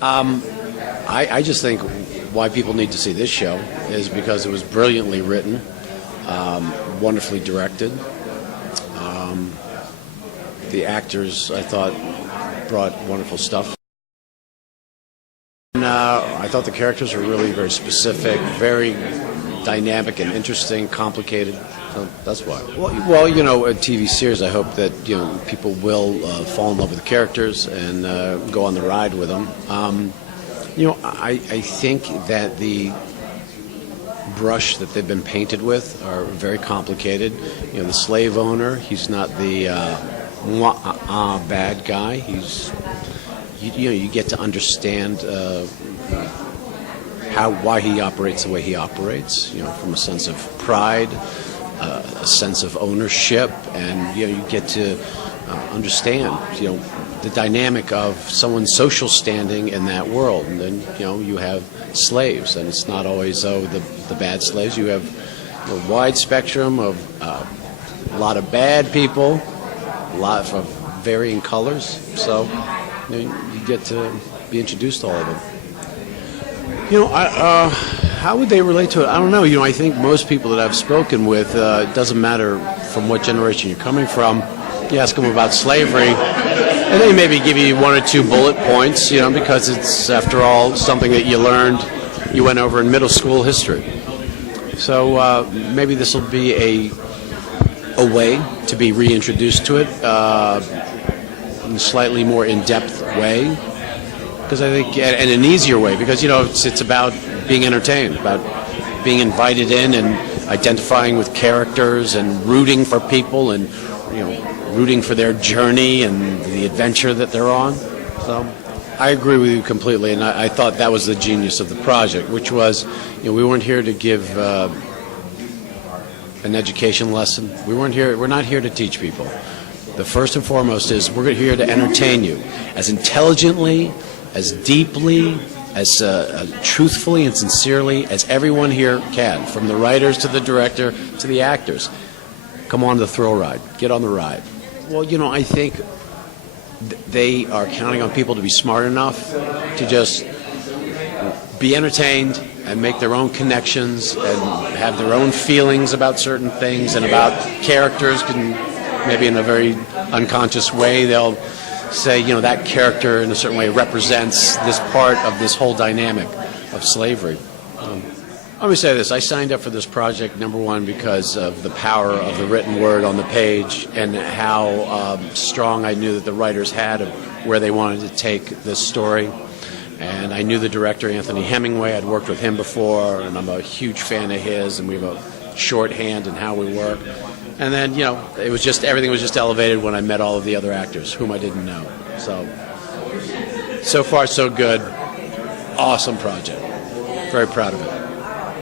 I just think why people need to see this show is because it was brilliantly written, wonderfully directed. The actors, I thought, brought wonderful stuff. And I thought the characters were really very specific, very dynamic and interesting, complicated. So that's why. Well, a TV series, I hope that people will fall in love with the characters and go on the ride with them. I think that the brush that they've been painted with are very complicated. The slave owner, he's not the bad guy. He's you get to understand why he operates the way he operates. From a sense of pride, a sense of ownership, and you get to understand the dynamic of someone's social standing in that world. And then you have slaves, and it's not always the bad slaves. You have a wide spectrum of a lot of bad people, a lot of varying colors. So you get to be introduced to all of them. How would they relate to it? I don't know. I think most people that I've spoken with, it doesn't matter from what generation you're coming from. You ask them about slavery, and they maybe give you one or two bullet points, because it's, after all, something that you went over in middle school history. So maybe this will be a way to be reintroduced to it in a slightly more in-depth way. Because I think, and an easier way, because it's about being entertained, about being invited in and identifying with characters and rooting for people and rooting for their journey and the adventure that they're on. So I agree with you completely, and I thought that was the genius of the project, which was we weren't here to give an education lesson. We're not here to teach people. The first and foremost is we're here to entertain you as intelligently, as deeply, as truthfully and sincerely as everyone here can, from the writers to the director to the actors. Come on the thrill ride. Get on the ride. Well, I think they are counting on people to be smart enough to just be entertained and make their own connections and have their own feelings about certain things and about characters. Maybe in a very unconscious way, they'll say, that character in a certain way represents this part of this whole dynamic of slavery. Let me say this. I signed up for this project, number one, because of the power of the written word on the page and how strong I knew that the writers had of where they wanted to take this story. And I knew the director, Anthony Hemingway. I'd worked with him before, and I'm a huge fan of his, and we have a shorthand in how we work. And then, everything was just elevated when I met all of the other actors, whom I didn't know. So far, so good. Awesome project. Very proud of it.